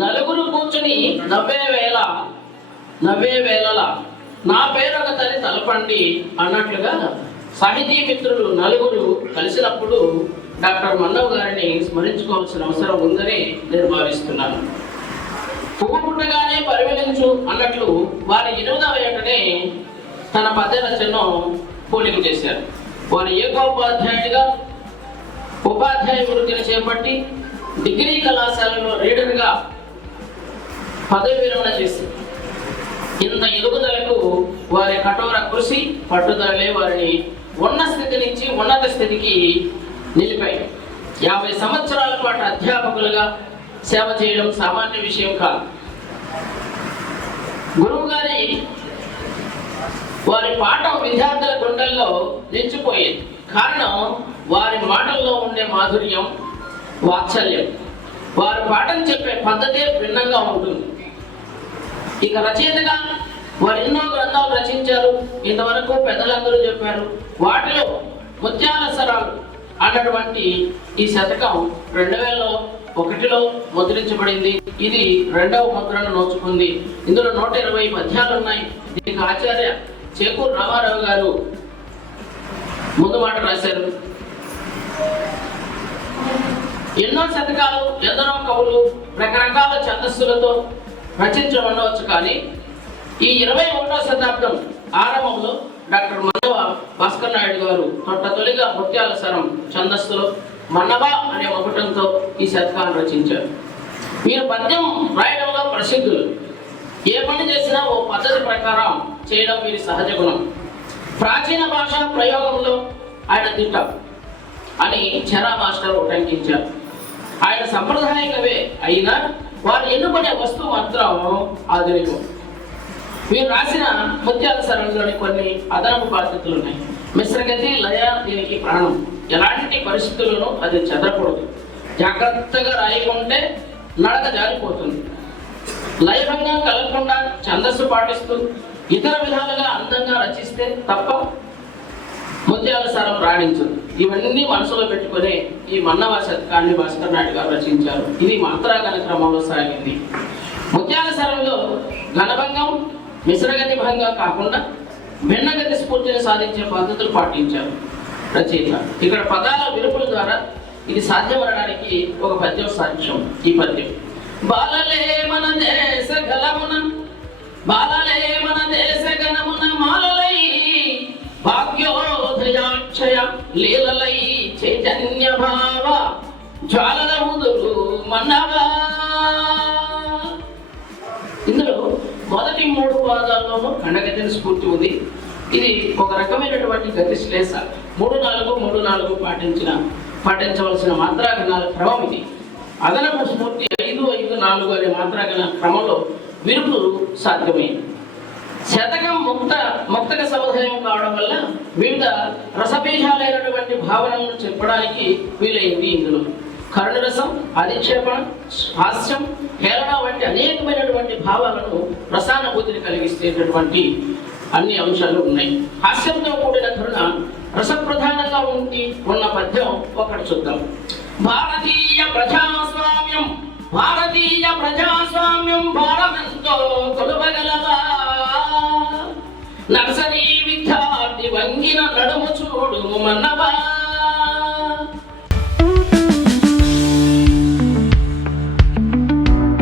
నలుగురు కూర్చుని నవ్వే వేళల నా పేరొక తని తలపండి అన్నట్లుగా సాహితీ మిత్రులు నలుగురు కలిసినప్పుడు డాక్టర్ మన్నవ్ గారిని స్మరించుకోవాల్సిన అవసరం ఉందని నేను భావిస్తున్నాను. పువ్వు పుట్టగానే పరిగణించు అన్నట్లు వారి 8వ ఏటనే తన పద్య రచనను పోలిక చేశారు. వారు ఏకోపాధ్యాయుడిగా ఉపాధ్యాయ వృత్తిని చేపట్టి డిగ్రీ కళాశాలలో రీడర్గా పదవి విరమణ చేశారు. ఇంత ఎదుగుదలకు వారి కఠోర కృషి పట్టుదలలే వారిని ఉన్న స్థితి నుంచి ఉన్నత స్థితికి నిలిపాయి. 50 సంవత్సరాల పాటు అధ్యాపకులుగా సేవ చేయడం సామాన్య విషయం కాదు. గురువు గారి వారి పాఠం విద్యార్థుల గుండెల్లో నిలిచిపోయేది. కారణం వారి మాటల్లో ఉండే మాధుర్యం, వాత్సల్యం. వారు పాఠం చెప్పే పద్ధతే భిన్నంగా ఉంటుంది. ఇక రచయితగా వారు ఎన్నో గ్రంథాలు రచించారు. ఇంతవరకు పెద్దలందరూ చెప్పారు. వాటిలో ముత్యాల సరాలు అన్నటువంటి ఈ శతకం 2001లో ముద్రించబడింది. ఇది 2వ ముద్రను నోచుకుంది. ఇందులో 120 పద్యాలు ఉన్నాయి. దీనికి ఆచార్య చేకూరు రామారావు గారు ముందు మాట రాశారు. ఎన్నో శతకాలు, ఎందరో కవులు రకరకాల ఛందస్సులతో రచించి ఉండవచ్చు. కానీ ఈ 21వ శతాబ్దం ఆరంభంలో డాక్టర్ మన్నవ భాస్కర్ నాయుడు గారు తొలిగా ముత్యాల సరం ఛందస్సులో మన్నవ అనే ఒకటంతో ఈ శతకాన్ని రచించారు. వీరు పద్యం రాయడంలో ప్రసిద్ధులు. ఏ పని చేసినా ఓ పద్ధతి ప్రకారం చేయడం వీరి సహజ గుణం. ప్రాచీన భాషా ప్రయోగంలో ఆయన దిట్ట అని చెరా మాస్టర్ ఉటంకించారు. ఆయన సంప్రదాయకవే అయినా వారు ఎన్నుకునే వస్తువు మాత్రం ఆధునికం. వీరు రాసిన ముత్యాల సరంలోని కొన్ని అదనపు బాధ్యతలు ఉన్నాయి. మిశ్రగతి, లయ దీనికి ప్రాణం. ఎలాంటి పరిస్థితులను అది చెదరకూడదు. జాగ్రత్తగా రాయకుంటే నడక జారిపోతుంది. లయభంగం కలగకుండా ఛందస్సు పాటిస్తూ ఇతర విధాలుగా అందంగా రచిస్తే తప్ప ముత్యాల సరం రాణించదు. ఇవన్నీ మనసులో పెట్టుకుని ఈ మన్నవ శతకాన్ని భాస్కర్ నాయుడు గారు రచించారు. ఇది మాత్రాగణ క్రమంలో సాగింది. ముత్యాల సరంలో ఘనభంగం, మిశ్రగతి భంగం కాకుండా భిన్నగతి స్ఫూర్తిని సాధించే పద్ధతులు పాటించారు రచయిత. ఇక్కడ పదాల విరుపుల ద్వారా ఇది సాధ్యమనడానికి ఒక పద్యం సాక్ష్యం. ఈ పద్యం బాలలే మన దేశ గలమున, బాలలే మన దేశ గణమున మాలలై భాగ్యోదయాక్షయ లీలలై చైతన్య భావ జ్వాలల ముదురు మన్నవా. ఇందులో మొదటి 3 పాదాల్లోనూ ఖండగతిని స్ఫూర్తి ఉంది. ఇది ఒక రకమైనటువంటి గతి శ్లేష. 3-4 పాటించవలసిన మాత్రాగణాల క్రమం ఇది. అదనపు స్ఫూర్తి 5-5-4 అనే మాత్రాగణ క్రమంలో విరుపులు సాధ్యమైంది. శతకం ముక్తక సముదాయం కావడం వల్ల వివిధ రసబీజాలైనటువంటి భావనలను చెప్పడానికి వీలైంది. ఇందులో కరుణరసం, అధిక్షేపణ, హాస్యం, హేళన వంటి అనేకమైనటువంటి భావాలను రసానుభూతిని కలిగిస్తేటటువంటి అన్ని అంశాలు ఉన్నాయి. హాస్యంతో కూడిన కరుణ రసప్రధానంగా ఉన్న పద్యం ఒకటి చూద్దాం. భారతీయ ప్రజాస్వామ్యం భారమంతో కొలువగలవా, నర్సరీ విద్యార్థి వంగిన నడుము చూడు మన్నవా.